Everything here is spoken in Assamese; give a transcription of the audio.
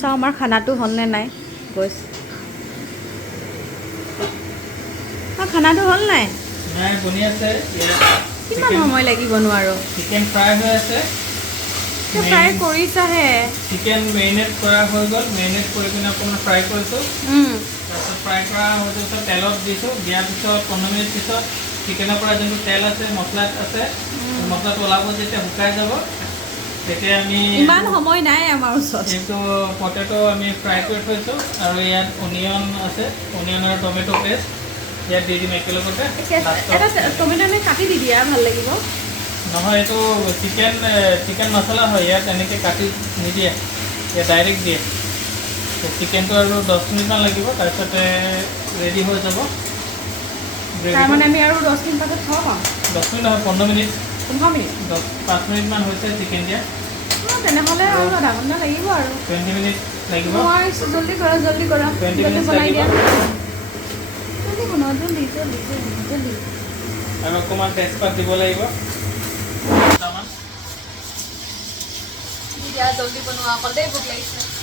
চাওঁ আমাৰ খানাটো হ'লনে নাই গৈছ খানাটো হ'ল নাই নাই বনি আছে কিমান সময় লাগিব নোৱাৰো চিকেন ফ্ৰাই হৈ আছে ফ্ৰাই কৰিছাহে চিকেন মেৰিনেট কৰা হৈ গ'ল মেৰিনেট কৰি কিনে অকণমান ফ্ৰাই কৰিছোঁ তাৰপিছত ফ্ৰাই কৰা হৈ যোৱাৰ পিছত তেলত দিছোঁ দিয়াৰ পিছত 15 মিনিট পিছত চিকেনৰ পৰা যোনটো তেল আছে মছলাত আছে মছলাটো ওলাব যেতিয়া শুকাই যাব তেতিয়া আমি ইমান সময় নাই আমাৰ ওচৰত এইটো পটেটো আমি ফ্ৰাই কৰি থৈছোঁ আৰু ইয়াত অনিয়ন আছে অনিয়ন আৰু টমেটো পেষ্ট ইয়াত দি দিম একেলগতে এটা টমেটো আমি কাটি দি দিয়া ভাল লাগিব নহয় এইটো চিকেন মছলা হয় ইয়াত এনেকৈ কাটি নিদিয়ে ইয়াত ডাইৰেক্ট দিয়ে চিকেনটো আৰু 10 মিনিটমান লাগিব তাৰপিছতে ৰেডি হৈ যাব তাৰমানে আমি আৰু 10 মিনিট পাছত খাব পাম 10 মিনিট নহয় 15 মিনিট 15 মিনিট 5 মিনিটমান হৈছে চিকেন দিয়া তেনেহ'লে আৰু আধা ঘণ্টা লাগিব আৰু 20 মিনিট লাগিব জলদি কৰা 20 মিনিট বনাই দিয়া লাগিব জলদি বনোৱা জলদি আৰু অকণমান তেজপাত দিব লাগিব জলদি বনোৱা অকল দেই ভোক লাগিছে